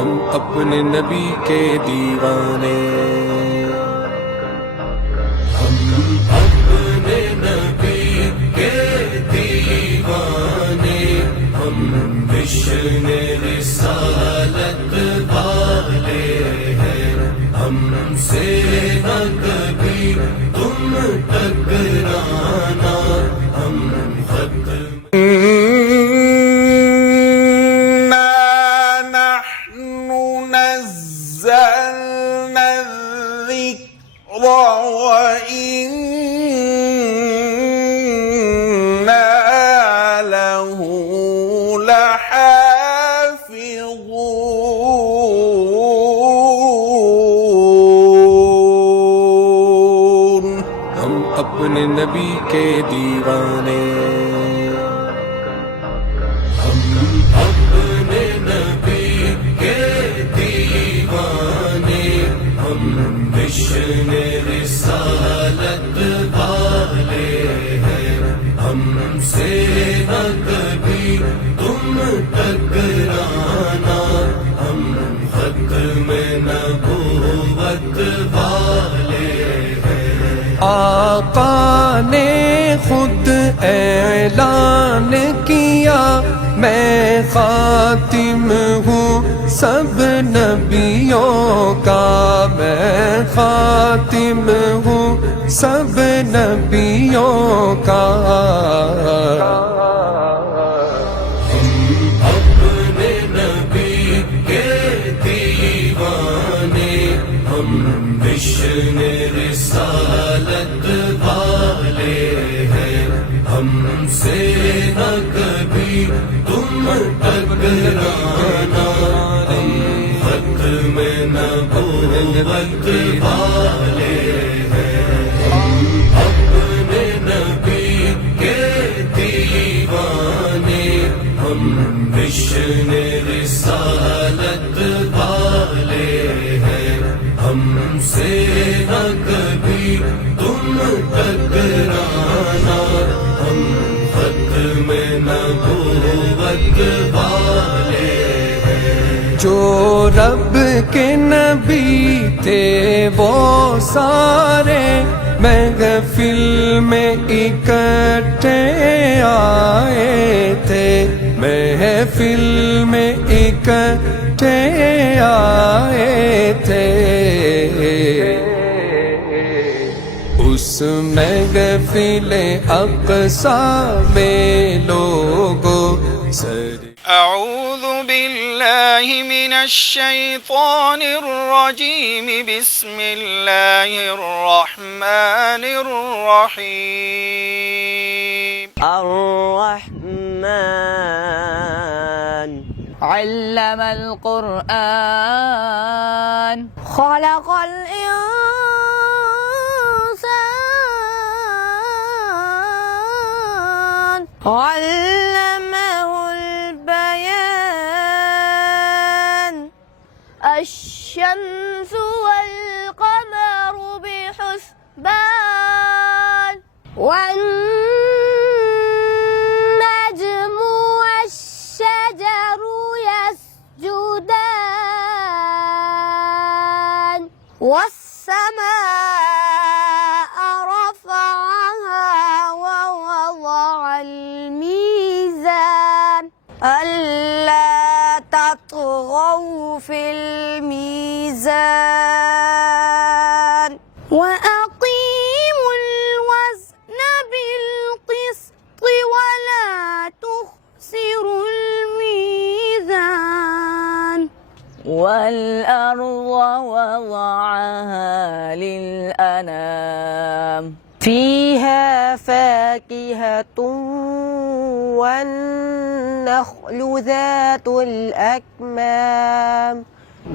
ہم اپنے نبی کے دیوانے، ہم اپنے نبی کے دیوانے، ہم مشن رسالت والے ہیں، ہم سے نہ کبھی تم ٹکرانا، ہم ختم اپنے نبی کے دیوانے، ہم اپنے نبی کے دیوانے، ہم مشن رسالت والے ہیں، ہم سے نہ کبھی تم ٹکرانا، ہم ختم نبوت والے ہیں۔ آقا نے خود اعلان کیا میں خاتم ہوں سب نبیوں کا، میں خاتم ہوں سب نبیوں کا۔ ہم اپنے نبی کے دیوانے، ہم مشن رسالت والے ہیں، ہم سے نہ کبھی تم ٹکرانا، ہم ختم نبوت والے ہیں۔ ہم اپنے نبی کے دیوانے، ہم مشن رسالت والے ہیں، ہم سے نہ کبھی تم ٹکرانا، ہم ختم نبوت والے ہیں۔ جو رب کے نبی تھے وہ سارے محفل میں اکٹھے آئے تھے، محفل میں اکٹھے آئے تھے۔ اس محفل اقصیٰ میں لوگوں اعوذ باللہ من الشیطان الرجیم، بسم اللہ الرحمن الرحیم۔ الرحمن علم القرآن خلق الإنسان علمه البيان الشمس والقمر بحسبان والنجم والشجر يسجدان والسماء رفعها ووضع الميزان ألا تطغوا في الميزان وأقيموا الوزن بالقسط ولا تخسروا الميزان والأرض وضعها للأنام فيها فاكهة والنخل ذات الأكمام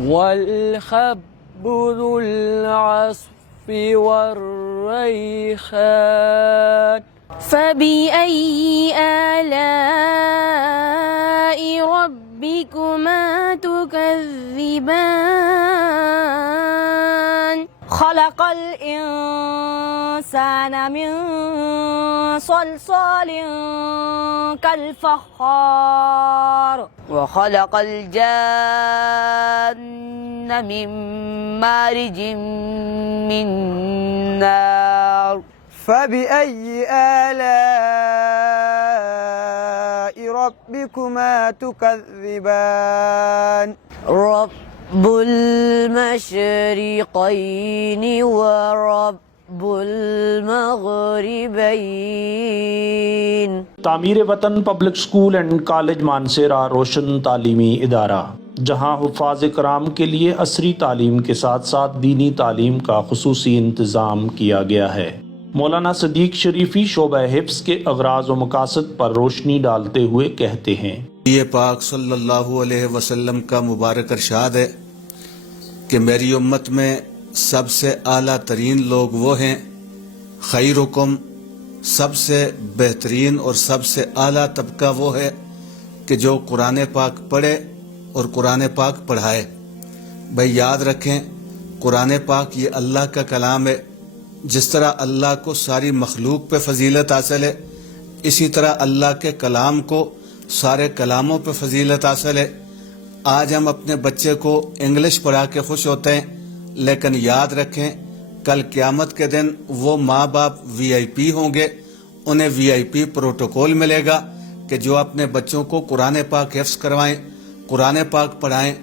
والحب ذو العصف والريحان فبأي آلاء ربكما تكذبان خلق الإنسان من صلصال كالفخار وخلق الجان من مارج من نار فبأي آلاء ربكما تكذبان رب المشرقين ورب المغربين تعمیر Watan public school and college Mansehra روشن تعلیمی ادارہ، جہاں حفاظ کرام کے لیے عصری تعلیم کے ساتھ ساتھ دینی تعلیم کا خصوصی انتظام کیا گیا ہے۔ مولانا صدیق شریفی شعبہ حفظ کے اغراض و مقاصد پر روشنی ڈالتے ہوئے کہتے ہیں، نبی پاک صلی اللہ علیہ وسلم کا مبارک ارشاد ہے کہ میری امت میں سب سے اعلیٰ ترین لوگ وہ ہیں، خیرکم، سب سے بہترین اور سب سے اعلیٰ طبقہ وہ ہے کہ جو قرآن پاک پڑھے اور قرآن پاک پڑھائے۔ بھائی یاد رکھیں، قرآن پاک یہ اللہ کا کلام ہے۔ جس طرح اللہ کو ساری مخلوق پہ فضیلت حاصل ہے، اسی طرح اللہ کے کلام کو سارے کلاموں پہ فضیلت حاصل ہے۔ آج ہم اپنے بچے کو انگلش پڑھا کے خوش ہوتے ہیں، لیکن یاد رکھیں کل قیامت کے دن وہ ماں باپ وی آئی پی ہوں گے، انہیں وی آئی پی پروٹوکول ملے گا کہ جو اپنے بچوں کو قرآن پاک حفظ کروائیں، قرآن پاک پڑھائیں۔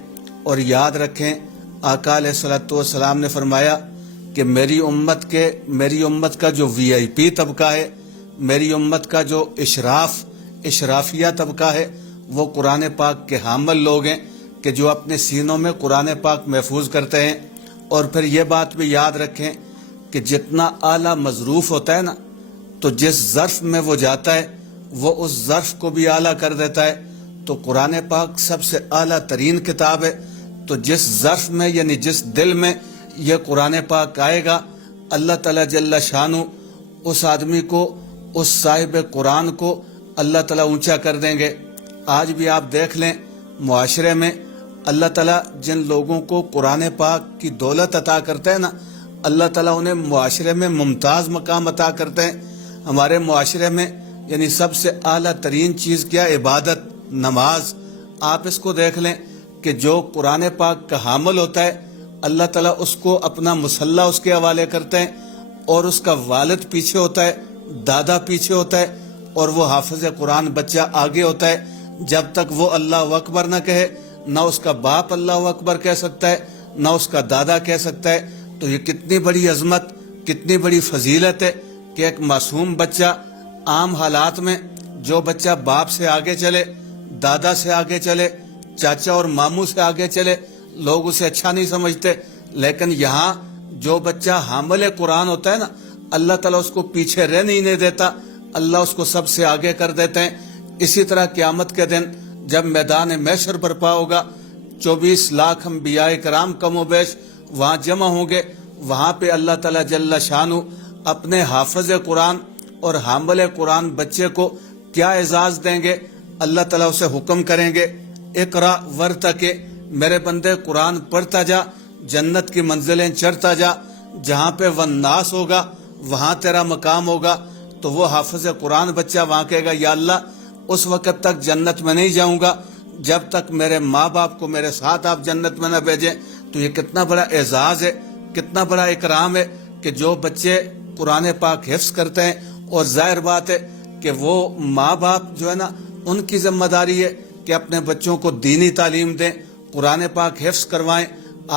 اور یاد رکھیں آقا علیہ الصلوۃ والسلام نے فرمایا کہ میری امت کا جو وی آئی پی طبقہ ہے، میری امت کا جو اشرافیہ طبقہ ہے، وہ قرآن پاک کے حامل لوگ ہیں کہ جو اپنے سینوں میں قرآن پاک محفوظ کرتے ہیں۔ اور پھر یہ بات بھی یاد رکھیں کہ جتنا اعلیٰ مظروف ہوتا ہے نا، تو جس ظرف میں وہ جاتا ہے وہ اس ظرف کو بھی اعلیٰ کر دیتا ہے۔ تو قرآن پاک سب سے اعلیٰ ترین کتاب ہے، تو جس ظرف میں یعنی جس دل میں یہ قرآن پاک آئے گا، اللہ تعالیٰ جل شانہ اس آدمی کو، اس صاحب قرآن کو اللہ تعالیٰ اونچا کر دیں گے۔ آج بھی آپ دیکھ لیں معاشرے میں اللہ تعالیٰ جن لوگوں کو قرآن پاک کی دولت عطا کرتے ہیں نا، اللہ تعالیٰ انہیں معاشرے میں ممتاز مقام عطا کرتے ہیں۔ ہمارے معاشرے میں یعنی سب سے اعلیٰ ترین چیز کیا؟ عبادت، نماز۔ آپ اس کو دیکھ لیں کہ جو قرآن پاک کا حامل ہوتا ہے، اللہ تعالیٰ اس کو اپنا مسلح اس کے حوالے کرتے ہیں، اور اس کا والد پیچھے ہوتا ہے، دادا پیچھے ہوتا ہے، اور وہ حافظ قرآن بچہ آگے ہوتا ہے۔ جب تک وہ اللہ اکبر نہ کہے، نہ اس کا باپ اللہ اکبر کہہ سکتا ہے، نہ اس کا دادا کہہ سکتا ہے۔ تو یہ کتنی بڑی عظمت، کتنی بڑی فضیلت ہے کہ ایک معصوم بچہ، عام حالات میں جو بچہ باپ سے آگے چلے، دادا سے آگے چلے، چاچا اور ماموں سے آگے چلے، لوگ اسے اچھا نہیں سمجھتے، لیکن یہاں جو بچہ حامل قرآن ہوتا ہے نا، اللہ تعالیٰ اس کو پیچھے رہ نہیں دیتا، اللہ اس کو سب سے آگے کر دیتے ہیں۔ اسی طرح قیامت کے دن جب میدان محشر برپا ہوگا، 24 لاکھ انبیاء کرام کم و بیش وہاں جمع ہوں گے، وہاں پہ اللہ تعالیٰ جل شانہ اپنے حافظ قرآن اور حامل قرآن بچے کو کیا اعزاز دیں گے؟ اللہ تعالیٰ اسے حکم کریں گے، اقرا ورتقِ، میرے بندے قرآن پڑھتا جا، جنت کی منزلیں چڑھتا جا، جہاں پہ والناس ہوگا وہاں تیرا مقام ہوگا۔ تو وہ حافظ قرآن بچہ وہاں کہے گا، یا اللہ اس وقت تک جنت میں نہیں جاؤں گا جب تک میرے ماں باپ کو میرے ساتھ آپ جنت میں نہ بھیجیں۔ تو یہ کتنا بڑا اعزاز ہے، کتنا بڑا اکرام ہے کہ جو بچے قرآن پاک حفظ کرتے ہیں۔ اور ظاہر بات ہے کہ وہ ماں باپ جو ہے نا، ان کی ذمہ داری ہے کہ اپنے بچوں کو دینی تعلیم دیں، قرآن پاک حفظ کروائیں۔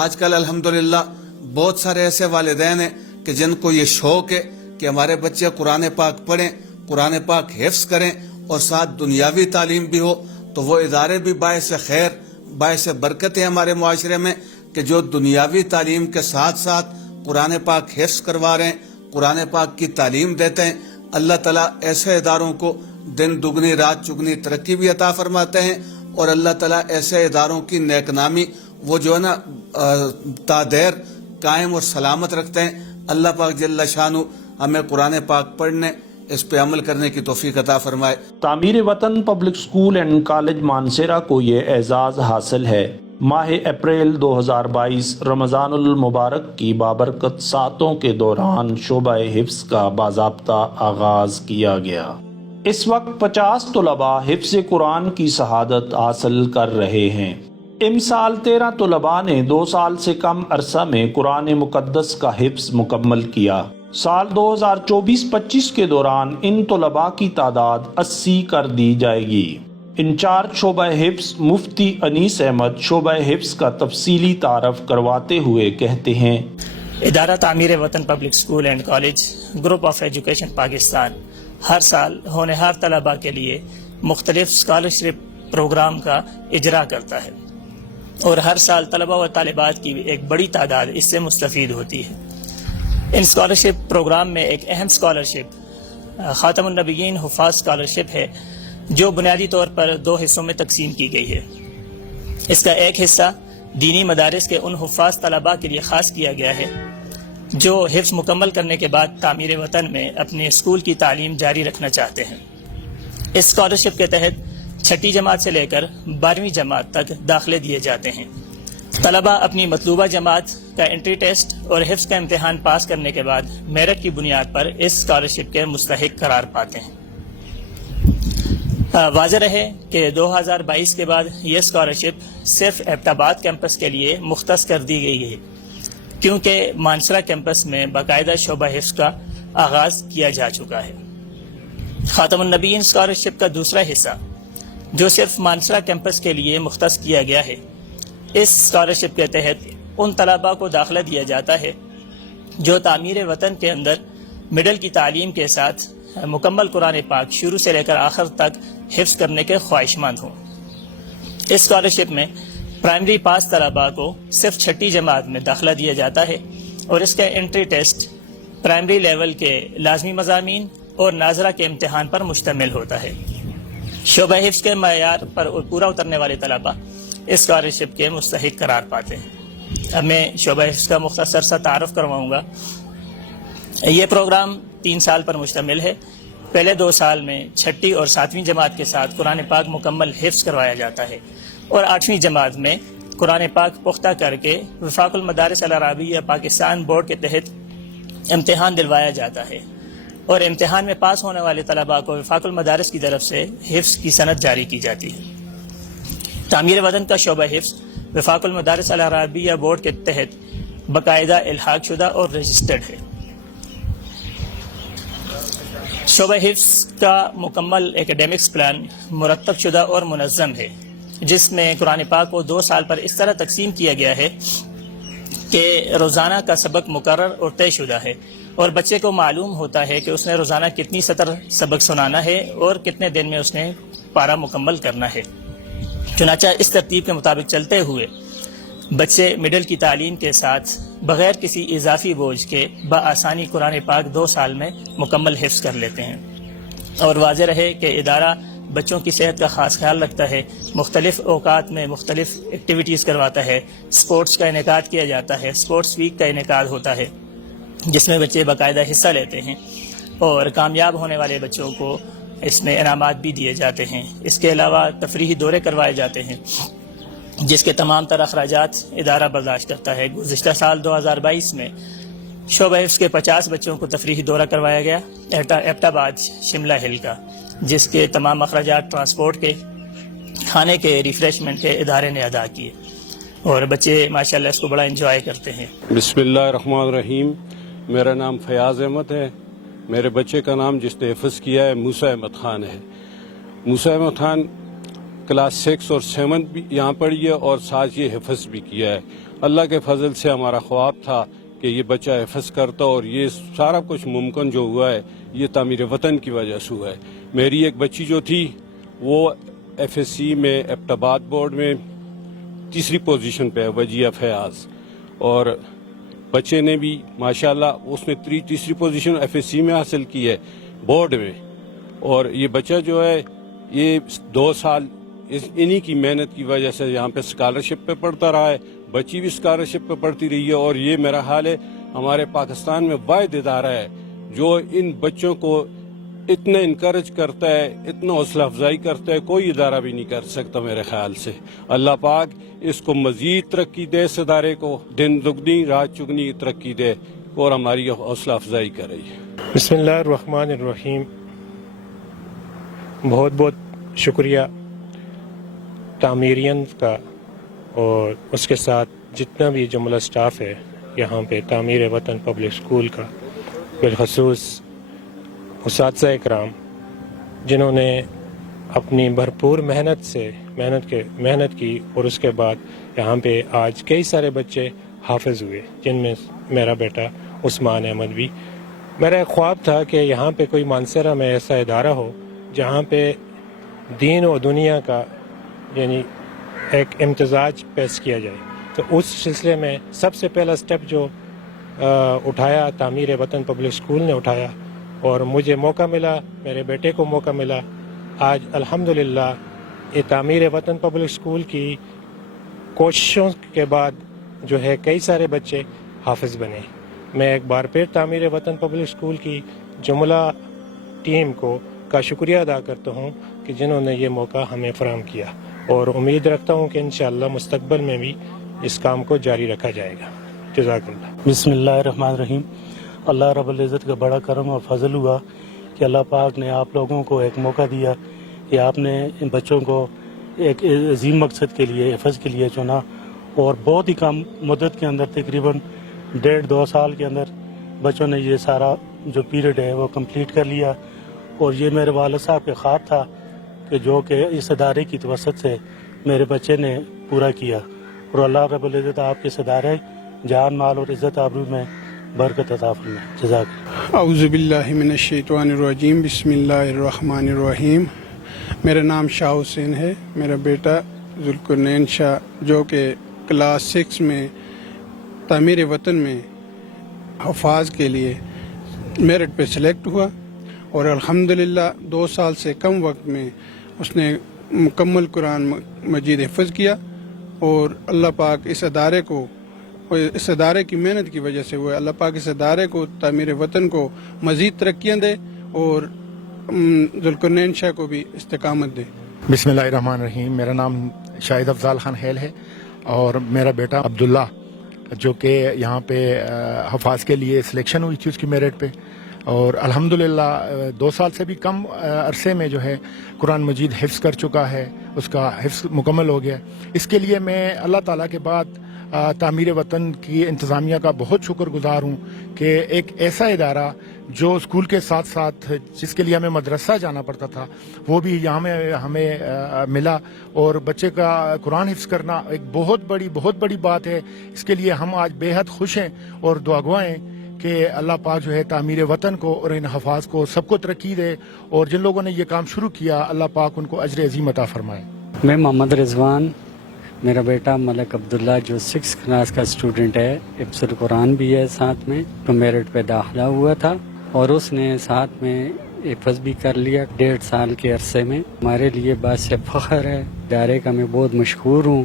آج کل الحمدللہ بہت سارے ایسے والدین ہیں کہ جن کو یہ شوق ہے کہ ہمارے بچے قرآن پاک پڑھیں، قرآن پاک حفظ کریں، اور ساتھ دنیاوی تعلیم بھی ہو۔ تو وہ ادارے بھی باعث خیر، باعث برکت ہیں ہمارے معاشرے میں کہ جو دنیاوی تعلیم کے ساتھ ساتھ قرآن پاک حفظ کروا رہے ہیں، قرآن پاک کی تعلیم دیتے ہیں۔ اللہ تعالیٰ ایسے اداروں کو دن دگنی رات چگنی ترقی بھی عطا فرماتے ہیں، اور اللہ تعالیٰ ایسے اداروں کی نیک نامی وہ جو ہے نا تادیر قائم اور سلامت رکھتے ہیں۔ اللہ پاک جل شانہ ہمیں قرآن پاک پڑھنے، اس پہ عمل کرنے کی توفیق عطا فرمائے۔ تعمیر Watan public school and college Mansehra کو یہ اعزاز حاصل ہے۔ ماہ اپریل 2022 رمضان المبارک کی بابرکت ساتوں کے دوران شعبہ حفظ کا باضابطہ آغاز کیا گیا۔ اس وقت 50 طلباء حفظ قرآن کی شہادت حاصل کر رہے ہیں۔ امسال 13 طلباء نے 2 سال سے کم عرصہ میں قرآن مقدس کا حفظ مکمل کیا۔ سال 2024-25 کے دوران ان طلباء کی تعداد 80 کر دی جائے گی۔ انچارج شعبہ حفظ مفتی انیس احمد شعبہ حفظ کا تفصیلی تعارف کرواتے ہوئے کہتے ہیں، Idara Tameer Watan public school and college group of education Pakistan ہر سال ہونہار طلباء کے لیے مختلف اسکالرشپ پروگرام کا اجرا کرتا ہے، اور ہر سال طلباء و طالبات کی ایک بڑی تعداد اس سے مستفید ہوتی ہے۔ ان اسکالرشپ پروگرام میں ایک اہم اسکالرشپ خاتم النبیین حفاظ اسکالرشپ ہے، جو بنیادی طور پر 2 حصوں میں تقسیم کی گئی ہے۔ اس کا ایک حصہ دینی مدارس کے ان حفاظ طلباء کے لیے خاص کیا گیا ہے جو حفظ مکمل کرنے کے بعد تعمیر وطن میں اپنے اسکول کی تعلیم جاری رکھنا چاہتے ہیں۔ اس اسکالرشپ کے تحت 6ٹھی جماعت سے لے کر 12ویں جماعت تک داخلے دیے جاتے ہیں۔ طلباء اپنی مطلوبہ جماعت کا انٹری ٹیسٹ اور حفظ کا امتحان پاس کرنے کے بعد میرٹ کی بنیاد پر اس اسکالرشپ کے مستحق قرار پاتے ہیں۔ واضح رہے کہ 2022 کے بعد یہ اسکالرشپ صرف ایبٹ آباد کیمپس کے لیے مختص کر دی گئی ہے، کیونکہ مانسرہ کیمپس میں باقاعدہ شعبہ حفظ کا آغاز کیا جا چکا ہے۔ خاتم النبیین اسکالرشپ کا دوسرا حصہ جو صرف مانسرہ کیمپس کے لیے مختص کیا گیا ہے، اس اسکالرشپ کے تحت ان طلباء کو داخلہ دیا جاتا ہے جو تعمیر وطن کے اندر مڈل کی تعلیم کے ساتھ مکمل قرآن پاک شروع سے لے کر آخر تک حفظ کرنے کے خواہش مند ہوں۔ اس اسکالرشپ میں پرائمری پاس طلباء کو صرف 6ٹھی جماعت میں داخلہ دیا جاتا ہے، اور اس کا انٹری ٹیسٹ پرائمری لیول کے لازمی مضامین اور ناظرہ کے امتحان پر مشتمل ہوتا ہے۔ شعبہ حفظ کے معیار پر پورا اترنے والے طلباء اس اسکالرشپ کے مستحق قرار پاتے ہیں۔ اب میں شعبہ حفظ کا مختصر سا تعارف کرواؤں گا۔ یہ پروگرام 3 سال پر مشتمل ہے۔ پہلے 2 سال میں 6ٹھی اور 7ویں جماعت کے ساتھ قرآن پاک مکمل حفظ کروایا جاتا ہے، اور 8ویں جماعت میں قرآن پاک پختہ کر کے وفاق المدارس العربیہ پاکستان بورڈ کے تحت امتحان دلوایا جاتا ہے، اور امتحان میں پاس ہونے والے طلباء کو وفاق المدارس کی طرف سے حفظ کی سند جاری کی جاتی ہے۔ تعمیر وطن کا شعبہ حفظ وفاق المدارس العربیہ بورڈ کے تحت باقاعدہ الحاق شدہ اور رجسٹرڈ ہے۔ شعبہ حفظ کا مکمل ایکیڈیمکس پلان مرتب شدہ اور منظم ہے، جس میں قرآن پاک کو 2 سال پر اس طرح تقسیم کیا گیا ہے کہ روزانہ کا سبق مقرر اور طے شدہ ہے، اور بچے کو معلوم ہوتا ہے کہ اس نے روزانہ کتنی سطر سبق سنانا ہے اور کتنے دن میں اس نے پارہ مکمل کرنا ہے۔ چنانچہ اس ترتیب کے مطابق چلتے ہوئے بچے مڈل کی تعلیم کے ساتھ بغیر کسی اضافی بوجھ کے بآسانی قرآن پاک 2 سال میں مکمل حفظ کر لیتے ہیں۔ اور واضح رہے کہ ادارہ بچوں کی صحت کا خاص خیال رکھتا ہے، مختلف اوقات میں مختلف ایکٹیویٹیز کرواتا ہے، سپورٹس کا انعقاد کیا جاتا ہے، سپورٹس ویک کا انعقاد ہوتا ہے جس میں بچے باقاعدہ حصہ لیتے ہیں، اور کامیاب ہونے والے بچوں کو اس میں انعامات بھی دیے جاتے ہیں۔ اس کے علاوہ تفریحی دورے کروائے جاتے ہیں جس کے تمام تر اخراجات ادارہ برداشت کرتا ہے۔ گزشتہ سال 2022 میں شعبہ حفظ کے 50 بچوں کو تفریحی دورہ کروایا گیا ایبٹ آباد شملہ ہل کا، جس کے تمام اخراجات ٹرانسپورٹ کے، کھانے کے، ریفریشمنٹ کے ادارے نے ادا کیے، اور بچے ماشاءاللہ اس کو بڑا انجوائے کرتے ہیں۔ بسم اللہ الرحمن الرحیم۔ میرا نام فیاض احمد ہے۔ میرے بچے کا نام جس نے حفظ کیا ہے موسیٰ احمد خان ہے۔ موسیٰ احمد خان کلاس 6 اور 7 بھی یہاں پڑھی ہے، اور ساتھ یہ حفظ بھی کیا ہے۔ اللہ کے فضل سے ہمارا خواب تھا کہ یہ بچہ حفظ کرتا، اور یہ سارا کچھ ممکن جو ہوا ہے یہ تعمیر وطن کی وجہ سے ہوا ہے۔ میری ایک بچی جو تھی وہ FSC میں ایبٹ آباد بورڈ میں 3ری پوزیشن پہ ہے، وجیہ فیاض، اور بچے نے بھی ماشاءاللہ اس نے 3ری پوزیشن FSC میں حاصل کی ہے بورڈ میں۔ اور یہ بچہ جو ہے یہ 2 سال انہی کی محنت کی وجہ سے یہاں پہ اسکالرشپ پہ پڑھتا رہا ہے، بچی بھی اسکالرشپ پہ پڑھتی رہی ہے، اور یہ میرا حال ہے ہمارے پاکستان میں واحد ادارہ ہے جو ان بچوں کو اتنا انکریج کرتا ہے، اتنا حوصلہ افزائی کرتا ہے، کوئی ادارہ بھی نہیں کر سکتا میرے خیال سے۔ اللہ پاک اس کو مزید ترقی دے، اس ادارے کو دن دگنی رات چگنی ترقی دے، اور ہماری حوصلہ افزائی کرے۔ بسم اللہ الرحمن الرحیم۔ بہت بہت شکریہ تعمیرین کا اور اس کے ساتھ جتنا بھی جملہ سٹاف ہے یہاں پہ تعمیر وطن پبلک اسکول کا، بالخصوص اساتذہ اکرام جنہوں نے اپنی بھرپور محنت کی، اور اس کے بعد یہاں پہ آج کئی سارے بچے حافظ ہوئے، جن میں میرا بیٹا عثمان احمد بھی۔ میرا ایک خواب تھا کہ یہاں پہ کوئی مانسہرہ میں ایسا ادارہ ہو جہاں پہ دین و دنیا کا یعنی ایک امتزاج پیش کیا جائے، تو اس سلسلے میں سب سے پہلا سٹیپ جو اٹھایا تعمیر وطن پبلک اسکول نے اٹھایا، اور مجھے موقع ملا، میرے بیٹے کو موقع ملا۔ آج الحمدللہ یہ تعمیر وطن پبلک اسکول کی کوششوں کے بعد جو ہے کئی سارے بچے حافظ بنے۔ میں ایک بار پھر تعمیر وطن پبلک اسکول کی جملہ ٹیم کا شکریہ ادا کرتا ہوں کہ جنہوں نے یہ موقع ہمیں فراہم کیا، اور امید رکھتا ہوں کہ انشاءاللہ مستقبل میں بھی اس کام کو جاری رکھا جائے گا۔ جزاک اللہ۔ بسم اللہ الرحمن الرحیم۔ اللہ رب العزت کا بڑا کرم اور فضل ہوا کہ اللہ پاک نے آپ لوگوں کو ایک موقع دیا کہ آپ نے ان بچوں کو ایک عظیم مقصد کے لیے، حفظ کے لیے چنا، اور بہت ہی کم مدت کے اندر تقریباً 1.5-2 سال کے اندر بچوں نے یہ سارا جو پیریڈ ہے وہ کمپلیٹ کر لیا۔ اور یہ میرے والد صاحب کے خواب تھا کہ جو کہ اس ادارے کی توسط سے میرے بچے نے پورا کیا، اور اللہ رب العزت آپ کے اس ادارے جان مال اور عزت آبرو میں برکت عطا فرمائے۔ جزاک اللہ۔ اعوذ باللہ من الشیطان الرجیم، بسم اللہ الرحمن الرحیم۔ میرا نام شاہ حسین ہے، میرا بیٹا ذوالقرنین شاہ جو کہ کلاس 6 میں تعمیر وطن میں حفاظ کے لیے میرٹ پہ سلیکٹ ہوا، اور الحمدللہ 2 سال سے کم وقت میں اس نے مکمل قرآن مجید حفظ کیا، اور اللہ پاک اس ادارے کی محنت کی وجہ سے اللہ پاک اس ادارے کو، تعمیر وطن کو مزید ترقیاں دے، اور ذوالقرنین شاہ کو بھی استقامت دے۔ بسم اللہ الرحمن الرحیم۔ میرا نام شاہد افضال خان حیل ہے، اور میرا بیٹا عبداللہ جو کہ یہاں پہ حفاظ کے لیے سلیکشن ہوئی تھی اس کی میرٹ پہ، اور الحمدللہ 2 سال سے بھی کم عرصے میں جو ہے قرآن مجید حفظ کر چکا ہے، اس کا حفظ مکمل ہو گیا۔ اس کے لیے میں اللہ تعالیٰ کے بعد تعمیر وطن کی انتظامیہ کا بہت شکر گزار ہوں کہ ایک ایسا ادارہ جو اسکول کے ساتھ ساتھ جس کے لیے ہمیں مدرسہ جانا پڑتا تھا وہ بھی یہاں ہمیں ملا، اور بچے کا قرآن حفظ کرنا ایک بہت بڑی بات ہے۔ اس کے لیے ہم آج بے حد خوش ہیں اور دعا گوائیں کہ اللہ پاک جو ہے تعمیر وطن کو اور ان حفاظ کو سب کو ترقی دے، اور جن لوگوں نے یہ کام شروع کیا اللہ پاک ان کو اجر عظیم عطا فرمائے۔ میں محمد رضوان، میرا بیٹا ملک عبداللہ جو 6 کلاس کا اسٹوڈنٹ ہے، حفظ القرآن بھی ہے ساتھ میں، تو میرٹ پہ داخلہ ہوا تھا، اور اس نے ساتھ میں حفظ بھی کر لیا 1.5 سال کے عرصے میں۔ ہمارے لیے باعث فخر ہے، ادارے کا میں بہت مشکور ہوں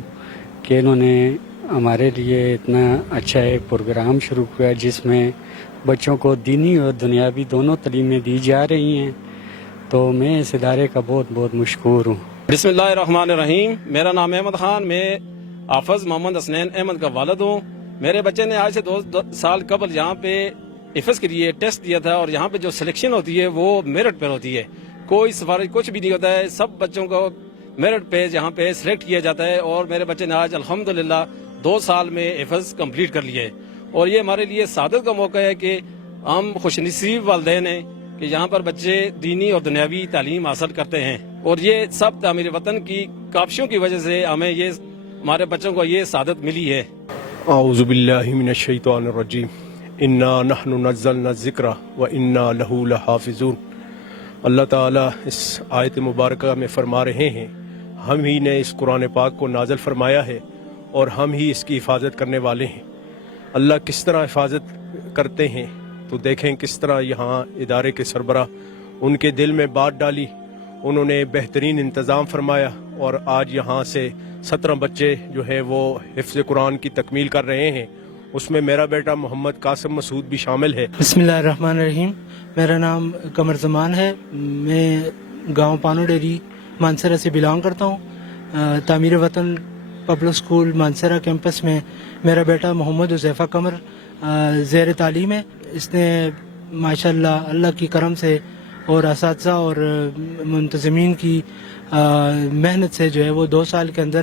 کہ انہوں نے ہمارے لیے اتنا اچھا ایک پروگرام شروع کیا جس میں بچوں کو دینی اور دنیاوی دونوں تعلیمیں دی جا رہی ہیں، تو میں اس ادارے کا بہت مشکور ہوں۔ بسم اللہ الرحمن الرحیم۔ میرا نام احمد خان، میں حافظ محمد حسنین احمد کا والد ہوں۔ میرے بچے نے آج سے 2 سال قبل یہاں پہ حفظ کے لیے ٹیسٹ دیا تھا، اور یہاں پہ جو سلیکشن ہوتی ہے وہ میرٹ پر ہوتی ہے، کوئی سفارش کچھ بھی نہیں ہوتا ہے، سب بچوں کو میرٹ پہ یہاں پہ سلیکٹ کیا جاتا ہے، اور میرے بچے نے آج الحمدللہ 2 سال میں حفظ کمپلیٹ کر لیے، اور یہ ہمارے لیے سعادت کا موقع ہے کہ ہم خوش نصیب والدین ہیں کہ یہاں پر بچے دینی اور دنیاوی تعلیم حاصل کرتے ہیں، اور یہ سب تعمیر وطن کی کاوشوں کی وجہ سے ہمیں ہمارے بچوں کو یہ سعادت ملی ہے۔ اعوذ باللہ من الشیطان الرجیم، انا نحن نزلنا الذکر وانا لہ لحافظون۔ اللہ تعالیٰ اس آیت مبارکہ میں فرما رہے ہیں ہم ہی نے اس قرآن پاک کو نازل فرمایا ہے اور ہم ہی اس کی حفاظت کرنے والے ہیں۔ اللہ کس طرح حفاظت کرتے ہیں تو دیکھیں کس طرح یہاں ادارے کے سربراہ ان کے دل میں بات ڈالی، انہوں نے بہترین انتظام فرمایا، اور آج یہاں سے 17 بچے جو ہے وہ حفظ قرآن کی تکمیل کر رہے ہیں، اس میں میرا بیٹا محمد قاسم مسعود بھی شامل ہے۔ بسم اللہ الرحمن الرحیم۔ میرا نام قمر زمان ہے، میں گاؤں پانو ڈیری مانسہرہ سے بلانگ کرتا ہوں۔ تعمیر Watan public school Mansehra campus میں میرا بیٹا محمد حذیفہ قمر زیر تعلیم ہے۔ اس نے ماشاءاللہ اللہ کی کرم سے اور اساتذہ اور منتظمین کی محنت سے جو ہے وہ 2 سال کے اندر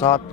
7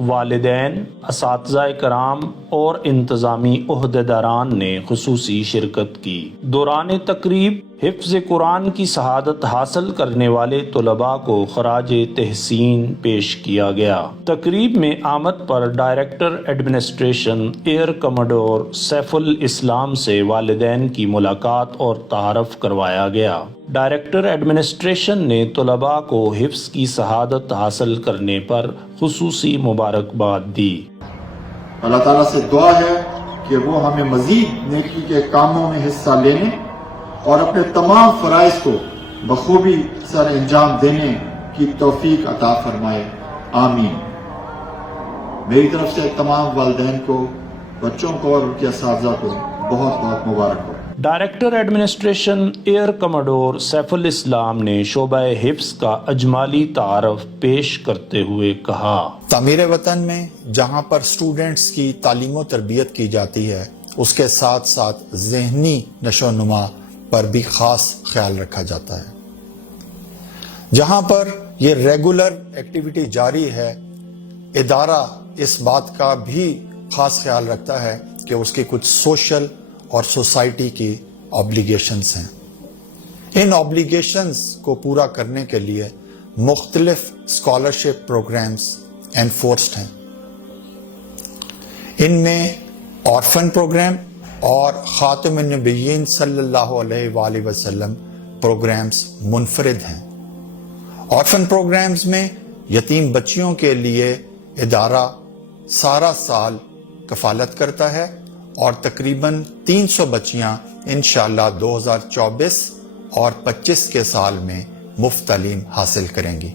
والدین، اساتذہ کرام اور انتظامی عہدیداران نے خصوصی شرکت کی۔ دوران تقریب حفظ قرآن کی شہادت حاصل کرنے والے طلباء کو خراج تحسین پیش کیا گیا۔ تقریب میں آمد پر director administration air commodore Saif ul Islam سے والدین کی ملاقات اور تعارف کروایا گیا۔ ڈائریکٹر ایڈمنسٹریشن نے طلباء کو حفظ کی شہادت حاصل کرنے پر خصوصی مبارکباد دی۔ اللہ تعالیٰ سے دعا ہے کہ وہ ہمیں مزید نیکی کے کاموں میں حصہ لینے اور اپنے تمام فرائض کو بخوبی سر انجام دینے کی توفیق عطا فرمائے، آمین۔ میری طرف سے تمام والدین کو، بچوں کو اور ان کے اساتذہ کو بہت بہت مبارک ہو۔ Director administration air commodore Saif ul Islam نے شعبہ حفظ کا اجمالی تعارف پیش کرتے ہوئے کہا، تعمیر وطن میں جہاں پر اسٹوڈنٹس کی تعلیم و تربیت کی جاتی ہے، اس کے ساتھ ساتھ ذہنی نشو و نما پر بھی خاص خیال رکھا جاتا ہے۔ جہاں پر یہ ریگولر ایکٹیویٹی جاری ہے، ادارہ اس بات کا بھی خاص خیال رکھتا ہے کہ اس کی کچھ سوشل اور سوسائٹی کی آبلیگیشنز ہیں۔ ان آبلیگیشنز کو پورا کرنے کے لیے مختلف اسکالرشپ پروگرامز انفورسڈ ہیں۔ ان میں آرفن پروگرام اور خاتم النبیین صلی اللہ علیہ وآلہ وسلم پروگرامز منفرد ہیں۔ آرفن پروگرامز میں یتیم بچیوں کے لیے ادارہ سارا سال کفالت کرتا ہے اور تقریباً 300 بچیاں انشاءاللہ 2024 اور 25 کے سال میں مفت تعلیم حاصل کریں گی۔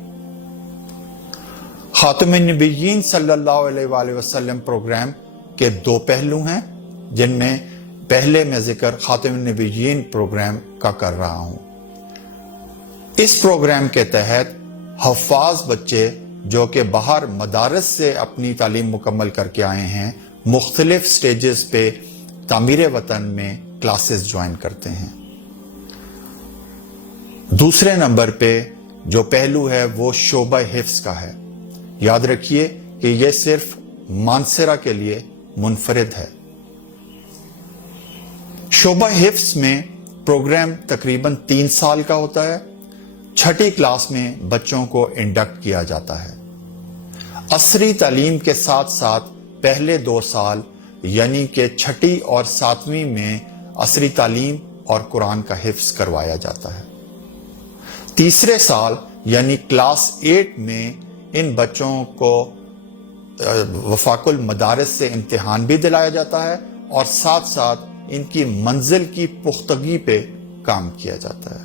خاتم النبیین صلی اللہ علیہ وآلہ وسلم پروگرام کے دو پہلو ہیں، جن میں پہلے میں ذکر خاتم النبیین پروگرام کا کر رہا ہوں۔ اس پروگرام کے تحت حفاظ بچے جو کہ باہر مدارس سے اپنی تعلیم مکمل کر کے آئے ہیں، مختلف سٹیجز پہ تعمیر وطن میں کلاسز جوائن کرتے ہیں۔ دوسرے نمبر پہ جو پہلو ہے وہ شعبہ حفظ کا ہے۔ یاد رکھیے کہ یہ صرف مانسرہ کے لیے منفرد ہے۔ شعبہ حفظ میں پروگرام تقریباً 3 سال کا ہوتا ہے۔ 6ٹھی کلاس میں بچوں کو انڈکٹ کیا جاتا ہے۔ عصری تعلیم کے ساتھ ساتھ پہلے 2 سال یعنی کہ 6ٹھی اور 7ویں میں عصری تعلیم اور قرآن کا حفظ کروایا جاتا ہے۔ تیسرے سال یعنی کلاس 8 میں ان بچوں کو وفاق المدارس سے امتحان بھی دلایا جاتا ہے اور ساتھ ساتھ ان کی منزل کی پختگی پہ کام کیا جاتا ہے۔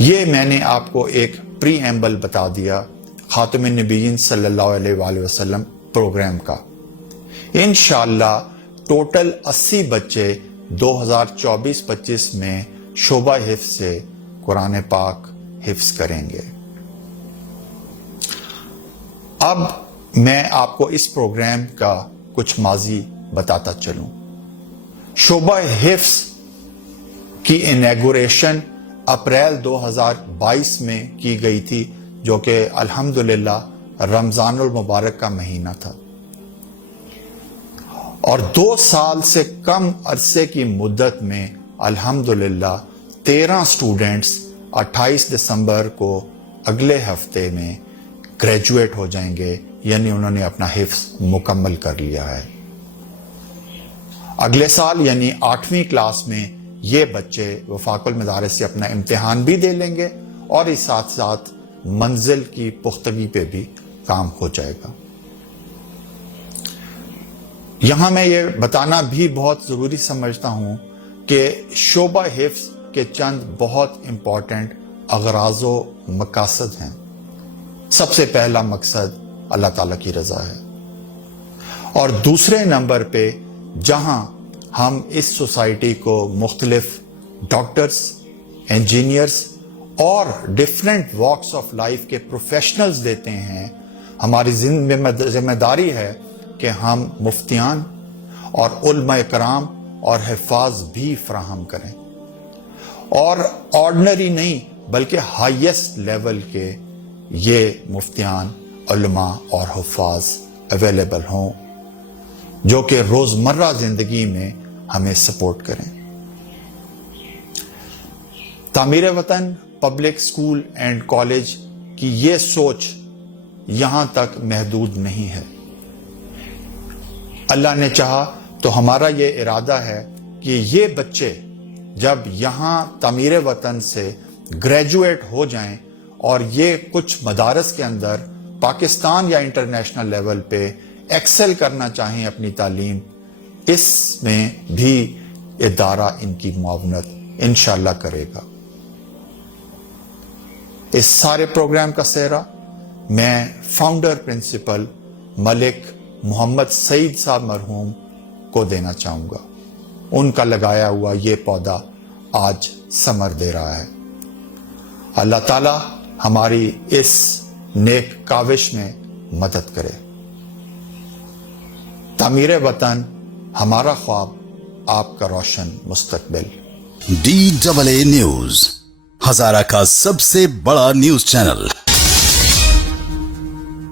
یہ میں نے آپ کو ایک پری ایمبل بتا دیا خاتم النبیین صلی اللہ علیہ وآلہ وسلم پروگرام کا۔ انشاءاللہ ٹوٹل 80 بچے 2024-25 میں شعبہ حفظ سے قرآن پاک حفظ کریں گے۔ اب میں آپ کو اس پروگرام کا کچھ ماضی بتاتا چلوں۔ شعبہ حفظ کی انیگوریشن اپریل 2022 میں کی گئی تھی، جو کہ الحمدللہ رمضان المبارک کا مہینہ تھا، اور 2 سال سے کم عرصے کی مدت میں الحمدللہ 13 سٹوڈنٹس 28 دسمبر کو اگلے ہفتے میں گریجویٹ ہو جائیں گے، یعنی انہوں نے اپنا حفظ مکمل کر لیا ہے۔ اگلے سال یعنی 8ویں کلاس میں یہ بچے وفاق المدارس سے اپنا امتحان بھی دے لیں گے اور اس ساتھ ساتھ منزل کی پختگی پہ بھی کام ہو جائے گا۔ یہاں میں یہ بتانا بھی بہت ضروری سمجھتا ہوں کہ شعبہ حفظ کے چند بہت امپورٹنٹ اغراض و مقاصد ہیں۔ سب سے پہلا مقصد اللہ تعالیٰ کی رضا ہے، اور دوسرے نمبر پہ جہاں ہم اس سوسائٹی کو مختلف ڈاکٹرز، انجینئرز اور ڈیفرنٹ واکس آف لائف کے پروفیشنلز دیتے ہیں، ہماری ذمہ داری ہے کہ ہم مفتیان اور علماء کرام اور حفاظ بھی فراہم کریں، اور آرڈنری نہیں بلکہ ہائیسٹ لیول کے یہ مفتیان علماء اور حفاظ اویلیبل ہوں جو کہ روزمرہ زندگی میں ہمیں سپورٹ کریں۔ تعمیر Watan public school and college کی یہ سوچ یہاں تک محدود نہیں ہے۔ اللہ نے چاہا تو ہمارا یہ ارادہ ہے کہ یہ بچے جب یہاں تعمیر وطن سے گریجویٹ ہو جائیں اور یہ کچھ مدارس کے اندر پاکستان یا انٹرنیشنل لیول پہ ایکسل کرنا چاہیں اپنی تعلیم، اس میں بھی ادارہ ان کی معاونت انشاءاللہ کرے گا۔ اس سارے پروگرام کا سہرا میں فاؤنڈر پرنسپل ملک محمد سعید صاحب مرحوم کو دینا چاہوں گا۔ ان کا لگایا ہوا یہ پودا آج ثمر دے رہا ہے۔ اللہ تعالی ہماری اس نیک کاوش میں مدد کرے۔ تعمیر وطن ہمارا خواب، آپ کا روشن مستقبل۔ DAA نیوز، ہزارہ کا سب سے بڑا نیوز چینل۔